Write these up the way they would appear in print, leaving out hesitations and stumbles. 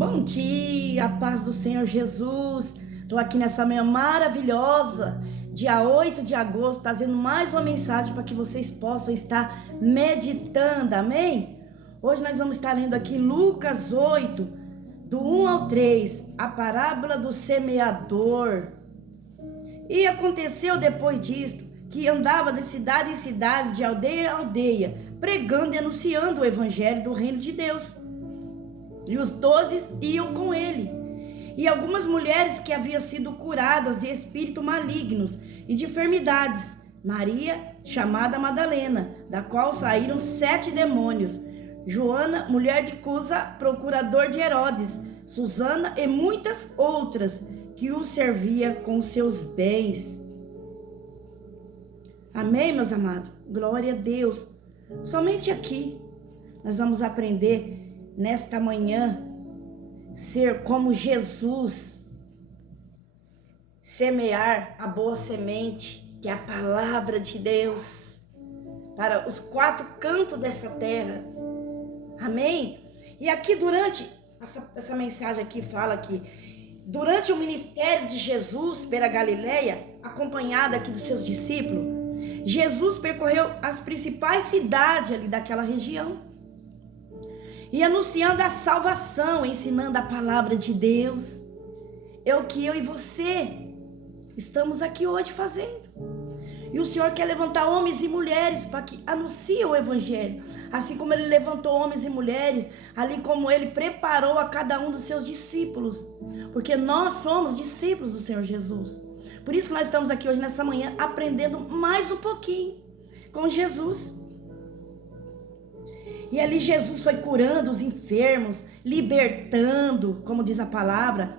Bom dia, a paz do Senhor Jesus. Estou aqui nessa manhã maravilhosa, dia 8 de agosto, trazendo mais uma mensagem para que vocês possam estar meditando, amém? Hoje nós vamos estar lendo aqui Lucas 8, do 1 ao 3, a parábola do semeador. E aconteceu depois disto, que andava de cidade em cidade, de aldeia em aldeia, pregando e anunciando o evangelho do reino de Deus. E os 12 iam com ele. E algumas mulheres que haviam sido curadas de espíritos malignos e de enfermidades. Maria, chamada Madalena, da qual saíram 7 demônios. Joana, mulher de Cusa, procurador de Herodes. Susana e muitas outras que o servia com seus bens. Amém, meus amados? Glória a Deus. Somente aqui nós vamos aprender nesta manhã ser como Jesus, semear a boa semente, que é a palavra de Deus, para os 4 cantos dessa terra. Amém? E aqui durante essa mensagem aqui fala que durante o ministério de Jesus pela Galileia, acompanhado aqui dos seus discípulos, Jesus percorreu as principais cidades ali daquela região e anunciando a salvação, ensinando a palavra de Deus. É o que eu e você estamos aqui hoje fazendo. E o Senhor quer levantar homens e mulheres para que anunciem o evangelho, assim como Ele levantou homens e mulheres, ali como Ele preparou a cada um dos seus discípulos, porque nós somos discípulos do Senhor Jesus. Por isso que nós estamos aqui hoje nessa manhã aprendendo mais um pouquinho com Jesus. E ali Jesus foi curando os enfermos, libertando, como diz a palavra,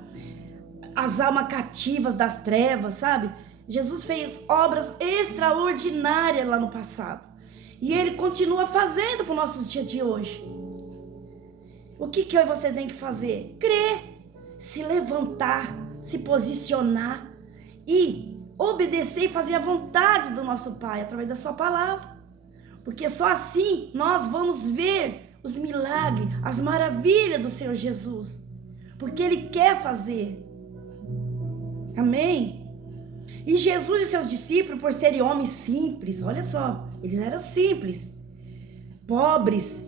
as almas cativas das trevas, sabe? Jesus fez obras extraordinárias lá no passado. E Ele continua fazendo para os nossos dias de hoje. O que eu e você tem que fazer? Crer, se levantar, se posicionar e obedecer e fazer a vontade do nosso Pai através da sua palavra. Porque só assim nós vamos ver os milagres, as maravilhas do Senhor Jesus. Porque Ele quer fazer. Amém? E Jesus e seus discípulos, por serem homens simples, olha só, eles eram simples, pobres,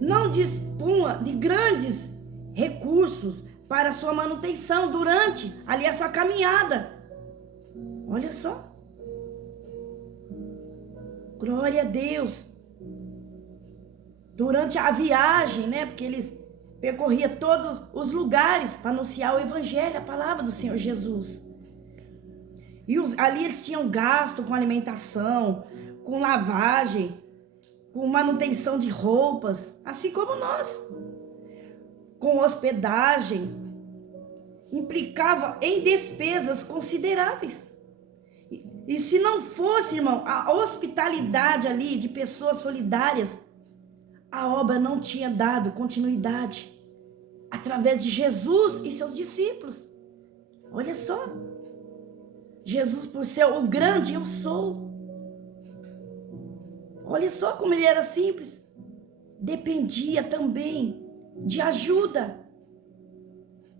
não dispunham de grandes recursos para a sua manutenção durante ali a sua caminhada. Olha só. Glória a Deus. Durante a viagem, né? Porque eles percorriam todos os lugares para anunciar o evangelho, a palavra do Senhor Jesus. E ali eles tinham gasto com alimentação, com lavagem, com manutenção de roupas, assim como nós. Com hospedagem, implicava em despesas consideráveis. E se não fosse, irmão, a hospitalidade ali de pessoas solidárias, a obra não tinha dado continuidade através de Jesus e seus discípulos. Olha só. Jesus, por ser o grande eu sou. Olha só como ele era simples. Dependia também de ajuda.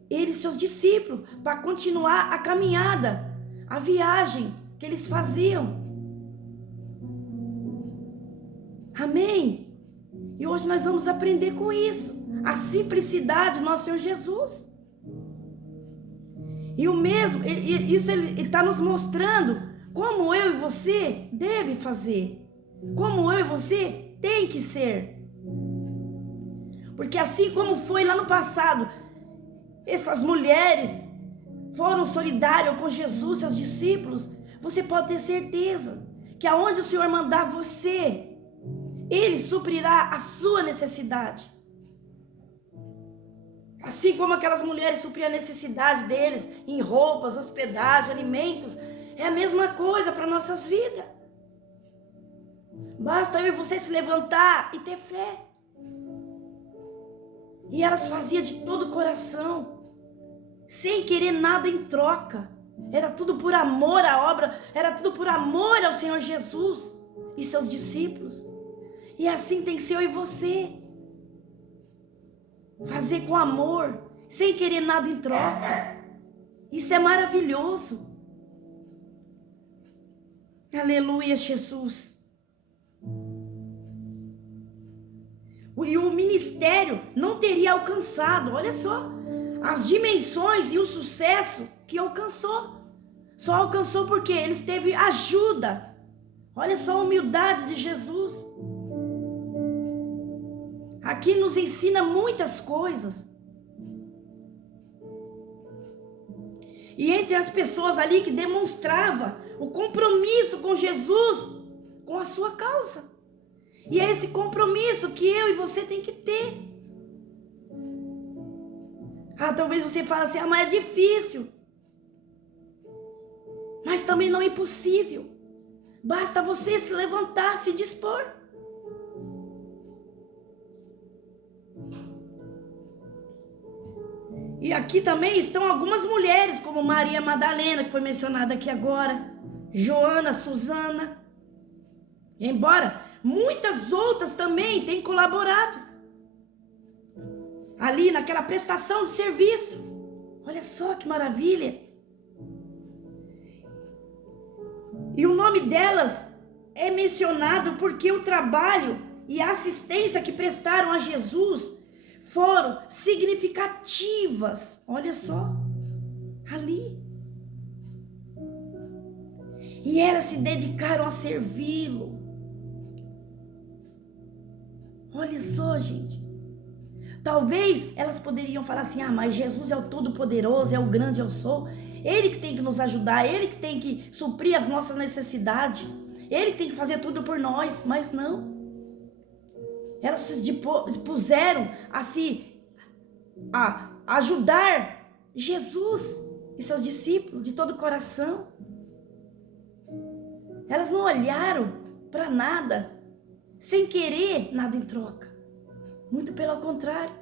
Ele e seus discípulos, para continuar a caminhada, a viagem que eles faziam. Amém? E hoje nós vamos aprender com isso, a simplicidade do nosso Senhor Jesus. E o mesmo, isso ele está nos mostrando como eu e você deve fazer, como eu e você tem que ser. Porque assim como foi lá no passado, essas mulheres foram solidárias com Jesus, seus discípulos, você pode ter certeza que aonde o Senhor mandar você, Ele suprirá a sua necessidade. Assim como aquelas mulheres supriam a necessidade deles em roupas, hospedagem, alimentos, é a mesma coisa para nossas vidas. Basta eu e você se levantar e ter fé. E elas faziam de todo o coração, sem querer nada em troca. Era tudo por amor à obra, era tudo por amor ao Senhor Jesus e seus discípulos. E assim tem que ser eu e você. fazer com amor, sem querer nada em troca. Isso é maravilhoso. Aleluia, Jesus. E o ministério não teria alcançado, olha só, as dimensões e o sucesso que alcançou. Só alcançou porque eles teve ajuda. Olha só a humildade de Jesus. Aqui nos ensina muitas coisas. E entre as pessoas ali que demonstrava o compromisso com Jesus, com a sua causa. E é esse compromisso que eu e você tem que ter. Talvez você fale assim, mas é difícil. Mas também não é impossível. Basta você se levantar, se dispor. E aqui também estão algumas mulheres, como Maria Madalena, que foi mencionada aqui agora, Joana, Susana. Embora muitas outras também tenham colaborado ali naquela prestação de serviço. Olha só que maravilha. E o nome delas é mencionado porque o trabalho e a assistência que prestaram a Jesus foram significativas. Olha só, ali. E elas se dedicaram a servi-lo. Olha só, gente. Talvez elas poderiam falar assim, mas Jesus é o Todo-Poderoso, é o grande eu sou. Ele que tem que nos ajudar, Ele que tem que suprir as nossas necessidades. Ele que tem que fazer tudo por nós, mas não. Elas se dispuseram a ajudar Jesus e seus discípulos de todo o coração. Elas não olharam para nada, sem querer nada em troca. Muito pelo contrário.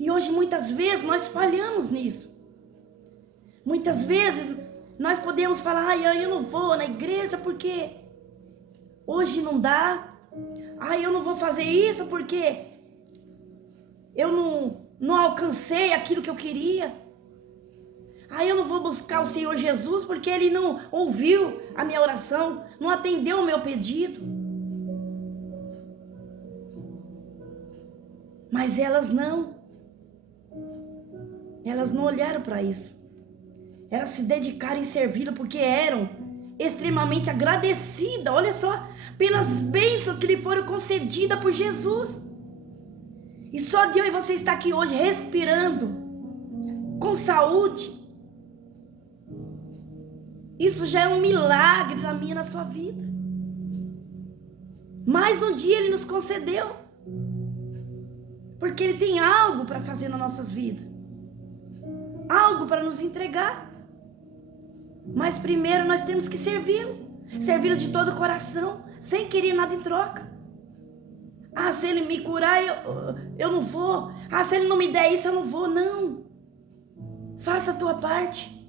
E hoje muitas vezes nós falhamos nisso. Muitas vezes nós podemos falar, eu não vou na igreja porque hoje não dá. Eu não vou fazer isso porque eu não alcancei aquilo que eu queria. Eu não vou buscar o Senhor Jesus porque Ele não ouviu a minha oração, não atendeu o meu pedido. Mas elas não olharam para isso. Elas se dedicaram em servi-lo porque eram extremamente agradecidas, olha só, pelas bênçãos que lhe foram concedidas por Jesus. E só Deus e você está aqui hoje respirando, com saúde. Isso já é um milagre na minha e na sua vida. Mais um dia Ele nos concedeu. Porque Ele tem algo para fazer nas nossas vidas. Algo para nos entregar. Mas primeiro nós temos que servi-lo. Servi-lo de todo o coração, sem querer nada em troca. Se Ele me curar, eu não vou. Se Ele não me der isso, eu não vou. Não. Faça a tua parte.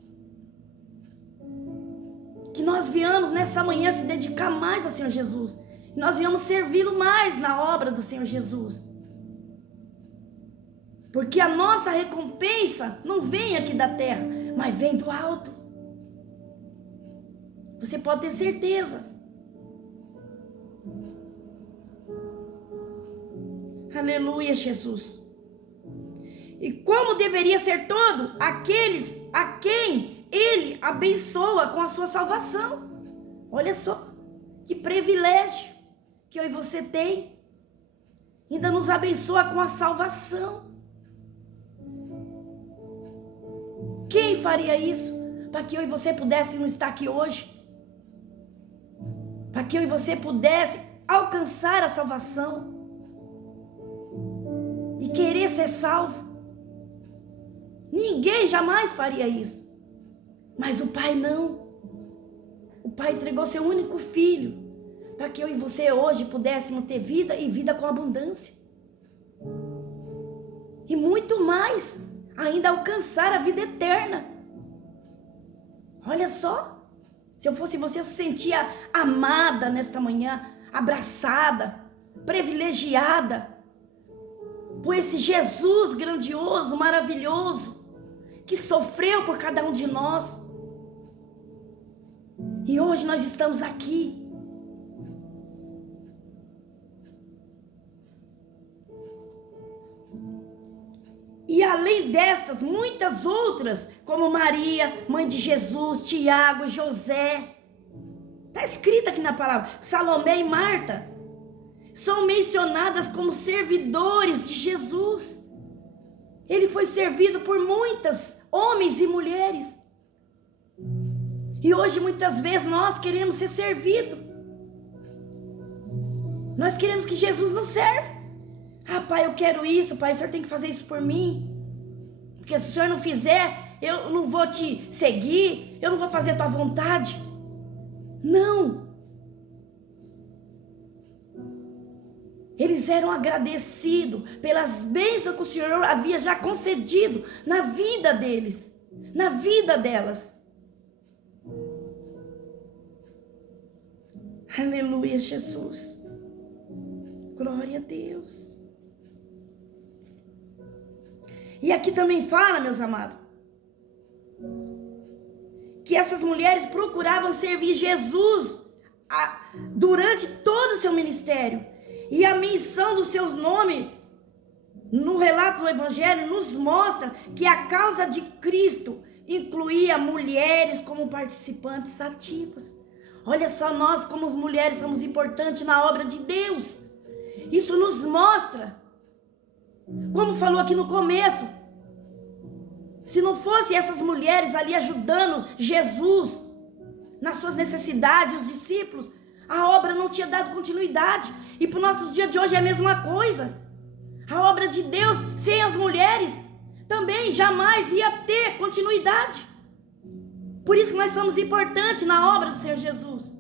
Que nós viemos nessa manhã se dedicar mais ao Senhor Jesus. Nós viemos servi-lo mais na obra do Senhor Jesus. Porque a nossa recompensa não vem aqui da terra, mas vem do alto. Você pode ter certeza. Aleluia, Jesus. E como deveria ser todo aqueles a quem Ele abençoa com a sua salvação. Olha só, que privilégio que eu e você tem. Ainda nos abençoa com a salvação. Quem faria isso para que eu e você pudéssemos estar aqui hoje? Para que eu e você pudesse alcançar a salvação e querer ser salvo. Ninguém jamais faria isso. Mas o Pai não. O Pai entregou seu único filho para que eu e você hoje pudéssemos ter vida e vida com abundância. E muito mais, ainda alcançar a vida eterna. Olha só, se eu fosse você, eu se sentia amada nesta manhã, abraçada, privilegiada. por esse Jesus grandioso, maravilhoso, que sofreu por cada um de nós. E hoje nós estamos aqui. E além destas, muitas outras, como Maria, mãe de Jesus, Tiago, José, está escrito aqui na palavra, Salomé e Marta, são mencionadas como servidores de Jesus. Ele foi servido por muitos homens e mulheres. E hoje muitas vezes nós queremos ser servidos. Nós queremos que Jesus nos serve. Ah, pai, eu quero isso, pai, o senhor tem que fazer isso por mim. Porque se o senhor não fizer, eu não vou te seguir, eu não vou fazer a tua vontade. Não. Eles eram agradecidos pelas bênçãos que o Senhor havia já concedido na vida deles, na vida delas. Aleluia, Jesus. Glória a Deus. E aqui também fala, meus amados, que essas mulheres procuravam servir Jesus durante todo o seu ministério. E a menção dos seus nomes no relato do Evangelho nos mostra que a causa de Cristo incluía mulheres como participantes ativas. Olha só nós como as mulheres somos importantes na obra de Deus. Isso nos mostra, como falou aqui no começo, se não fosse essas mulheres ali ajudando Jesus nas suas necessidades, os discípulos, a obra não tinha dado continuidade. E para os nossos dias de hoje é a mesma coisa. A obra de Deus sem as mulheres também jamais ia ter continuidade. Por isso que nós somos importantes na obra do Senhor Jesus.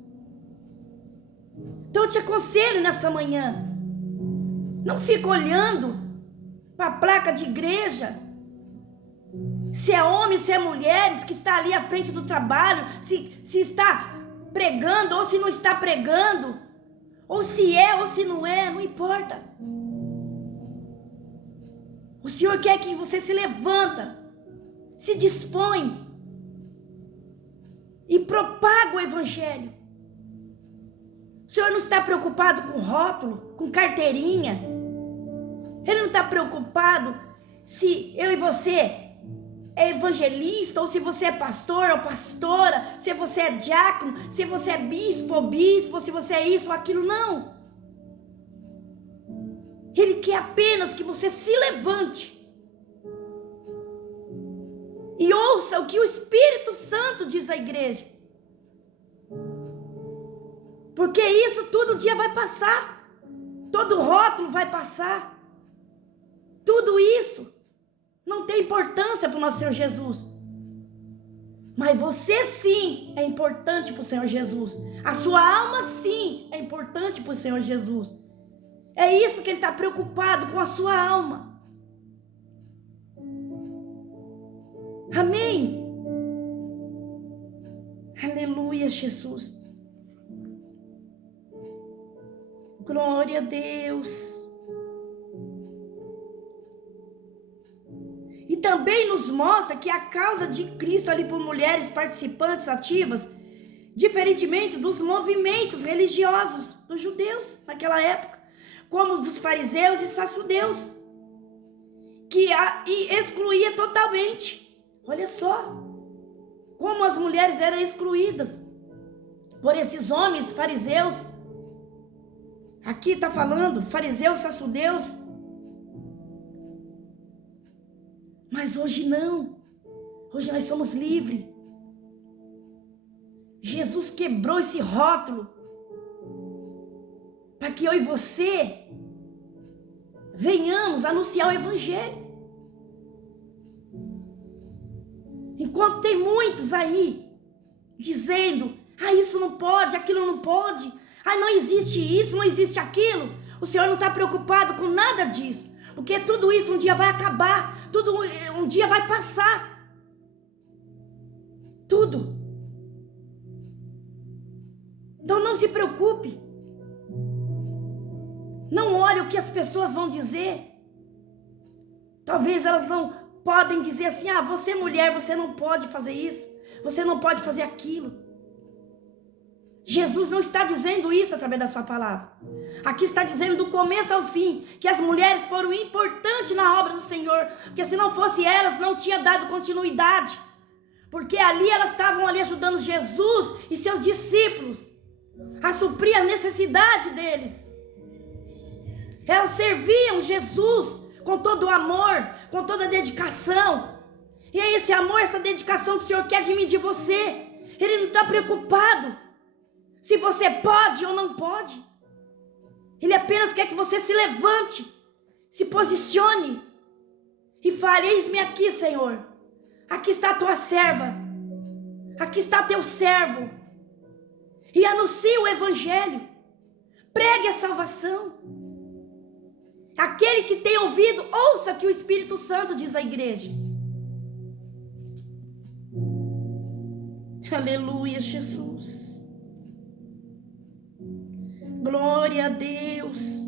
Então eu te aconselho nessa manhã, não fica olhando para a placa de igreja, se é homem, se é mulheres que está ali à frente do trabalho, se está pregando ou se não está pregando, ou se é ou se não é, não importa. O Senhor quer que você se levanta, se dispõe e propaga o Evangelho. O Senhor não está preocupado com rótulo, com carteirinha. Ele não está preocupado se eu e você é evangelista, ou se você é pastor ou pastora, se você é diácono, se você é bispo ou bispo, se você é isso ou aquilo, não. Ele quer apenas que você se levante e ouça o que o Espírito Santo diz à igreja. Porque isso tudo um dia vai passar, todo rótulo vai passar, tudo isso não tem importância para o nosso Senhor Jesus. Mas você sim é importante para o Senhor Jesus. A sua alma sim é importante para o Senhor Jesus. É isso que Ele está preocupado com a sua alma. Amém? Aleluia, Jesus. Glória a Deus. E também nos mostra que a causa de Cristo ali por mulheres participantes ativas, diferentemente dos movimentos religiosos dos judeus naquela época, como os dos fariseus e saduceus, que excluía totalmente. Olha só como as mulheres eram excluídas por esses homens fariseus. Aqui está falando fariseus, saduceus. Mas hoje não. Hoje nós somos livres. Jesus quebrou esse rótulo para que eu e você venhamos anunciar o Evangelho. Enquanto tem muitos aí dizendo: ah, isso não pode, aquilo não pode, ah, não existe isso, não existe aquilo. O Senhor não está preocupado com nada disso, porque tudo isso um dia vai acabar, tudo um dia vai passar. Tudo. Então não se preocupe. Não olhe o que as pessoas vão dizer. Talvez elas não podem dizer assim: ah, você é mulher, você não pode fazer isso, você não pode fazer aquilo. Jesus não está dizendo isso através da sua palavra. Aqui está dizendo do começo ao fim que as mulheres foram importantes na obra do Senhor, porque se não fosse elas, não tinha dado continuidade. Porque ali elas estavam ali ajudando Jesus e seus discípulos a suprir a necessidade deles. Elas serviam Jesus com todo o amor, com toda a dedicação. E é esse amor, essa dedicação que o Senhor quer de mim, de você. Ele não está preocupado se você pode ou não pode. Ele apenas quer que você se levante, se posicione e fale: eis-me aqui, Senhor. Aqui está a tua serva. Aqui está teu servo. E anuncie o evangelho. Pregue a salvação. Aquele que tem ouvido, ouça que o Espírito Santo diz à igreja. Aleluia, Jesus. Glória a Deus.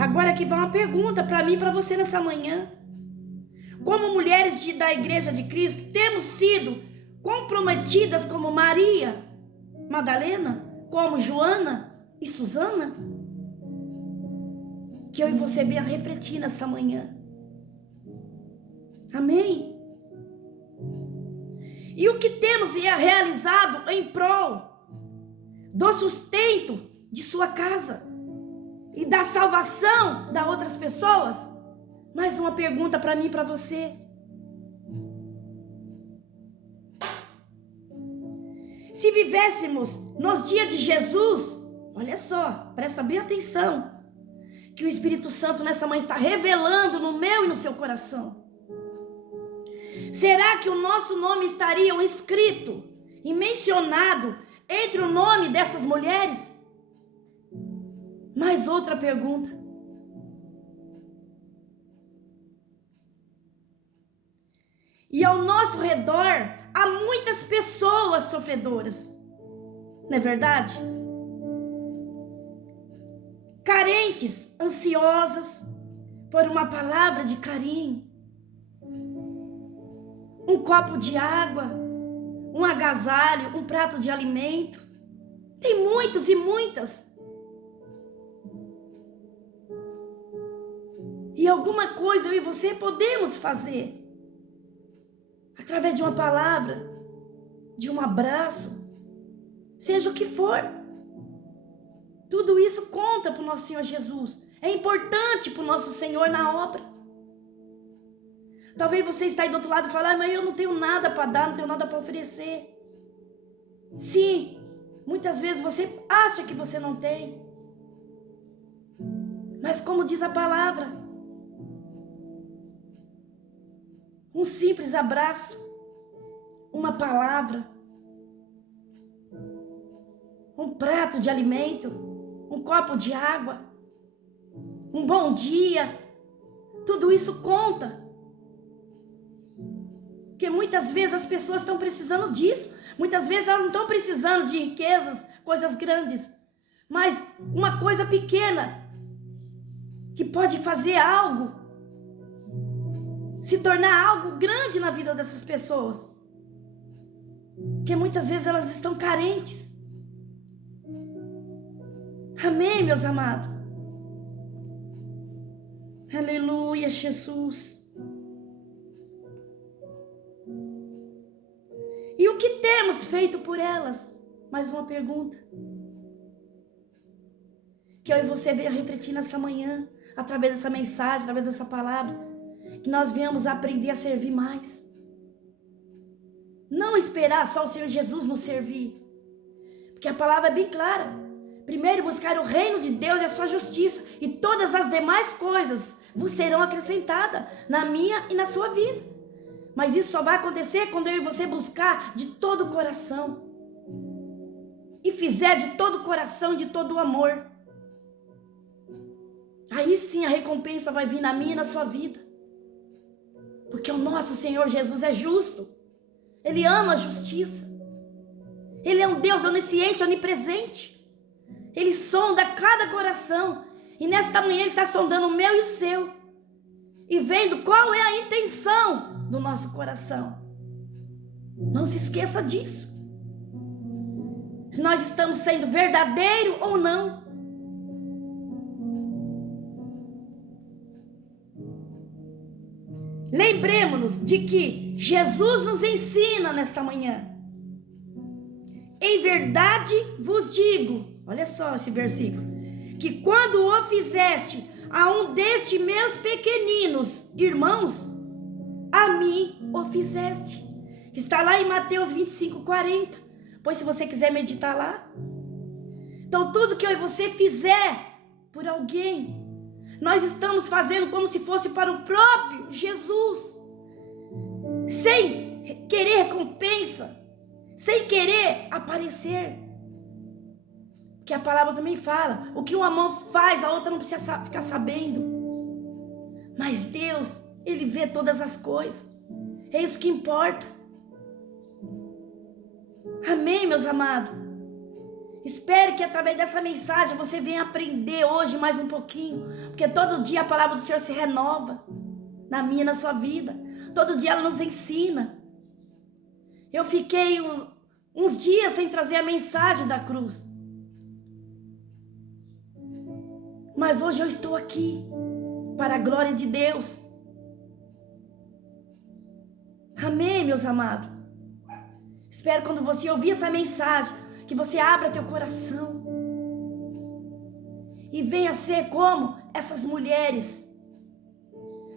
Agora aqui vai uma pergunta para mim e para você nessa manhã. Como mulheres da igreja de Cristo, temos sido comprometidas como Maria Madalena, como Joana e Susana? Que eu e você venha refletir nessa manhã. Amém? E o que temos realizado em prol do sustento de sua casa e da salvação das outras pessoas? Mais uma pergunta para mim e para você. Se vivêssemos nos dias de Jesus, olha só, presta bem atenção, que o Espírito Santo nessa manhã está revelando no meu e no seu coração. Será que o nosso nome estaria escrito e mencionado entre o nome dessas mulheres? Mais outra pergunta. E ao nosso redor há muitas pessoas sofredoras, não é verdade? Carentes, ansiosas por uma palavra de carinho, um copo de água, um agasalho, um prato de alimento. Tem muitos e muitas. E alguma coisa eu e você podemos fazer. Através de uma palavra, de um abraço, seja o que for. Tudo isso conta para o nosso Senhor Jesus. É importante para o nosso Senhor na obra. Talvez você está aí do outro lado e fale: mas eu não tenho nada para dar, não tenho nada para oferecer. Sim, muitas vezes você acha que você não tem. Mas como diz a palavra, um simples abraço, uma palavra, um prato de alimento, um copo de água, um bom dia, tudo isso conta. Porque muitas vezes as pessoas estão precisando disso. Muitas vezes elas não estão precisando de riquezas, coisas grandes, mas uma coisa pequena que pode fazer algo, se tornar algo grande na vida dessas pessoas. Porque muitas vezes elas estão carentes. Amém, meus amados? Aleluia, Jesus. E o que temos feito por elas? Mais uma pergunta. Que eu e você venha refletir nessa manhã, através dessa mensagem, através dessa palavra, que nós venhamos aprender a servir mais. Não esperar só o Senhor Jesus nos servir. Porque a palavra é bem clara. Primeiro buscar o reino de Deus e a sua justiça, e todas as demais coisas vos serão acrescentadas na minha e na sua vida. Mas isso só vai acontecer quando eu e você buscar de todo o coração. E fizer de todo o coração e de todo o amor. Aí sim a recompensa vai vir na minha e na sua vida. Porque o nosso Senhor Jesus é justo. Ele ama a justiça. Ele é um Deus onisciente, onipresente. Ele sonda cada coração. E nesta manhã Ele está sondando o meu e o seu. E vendo qual é a intenção do nosso coração. Não se esqueça disso. Se nós estamos sendo verdadeiro ou não. Lembremos-nos de que Jesus nos ensina nesta manhã. Em verdade vos digo, olha só esse versículo, que quando o fizeste a um destes meus pequeninos irmãos, a mim o fizeste. Que está lá em Mateus 25:40. Pois se você quiser meditar lá. Então tudo que eu e você fizer por alguém, nós estamos fazendo como se fosse para o próprio Jesus. Sem querer recompensa. Sem querer aparecer. Que a palavra também fala. O que uma mão faz, a outra não precisa ficar sabendo. Mas Deus, Ele vê todas as coisas. É isso que importa. Amém, meus amados? Espero que através dessa mensagem você venha aprender hoje mais um pouquinho. Porque todo dia a palavra do Senhor se renova. Na minha e na sua vida. Todo dia ela nos ensina. Eu fiquei uns dias sem trazer a mensagem da cruz. Mas hoje eu estou aqui. Para a glória de Deus. Amém, meus amados? Espero quando você ouvir essa mensagem, que você abra teu coração. E venha ser como essas mulheres.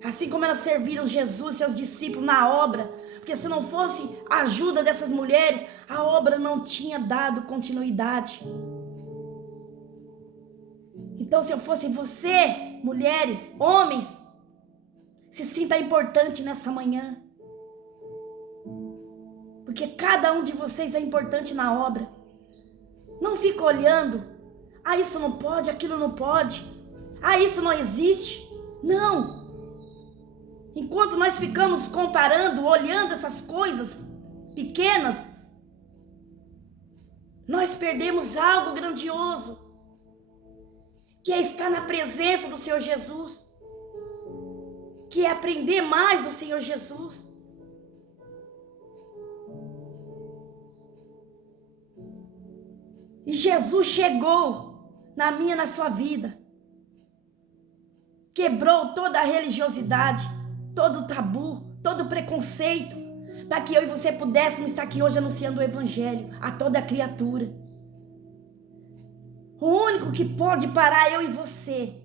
Assim como elas serviram Jesus e seus discípulos na obra. Porque se não fosse a ajuda dessas mulheres, a obra não tinha dado continuidade. Então se eu fosse você, mulheres, homens, se sinta importante nessa manhã. Porque cada um de vocês é importante na obra. Não fica olhando. Ah, isso não pode, aquilo não pode. Ah, isso não existe. Não. Enquanto nós ficamos comparando, olhando essas coisas pequenas, nós perdemos algo grandioso. Que é estar na presença do Senhor Jesus. Que é aprender mais do Senhor Jesus. E Jesus chegou na minha e na sua vida. Quebrou toda a religiosidade, todo o tabu, todo o preconceito, para que eu e você pudéssemos estar aqui hoje anunciando o Evangelho a toda criatura. O único que pode parar eu e você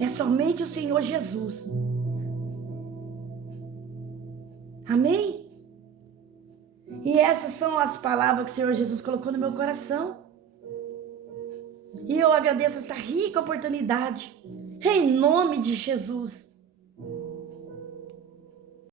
é somente o Senhor Jesus. Amém? E essas são as palavras que o Senhor Jesus colocou no meu coração. E eu agradeço esta rica oportunidade. Em nome de Jesus.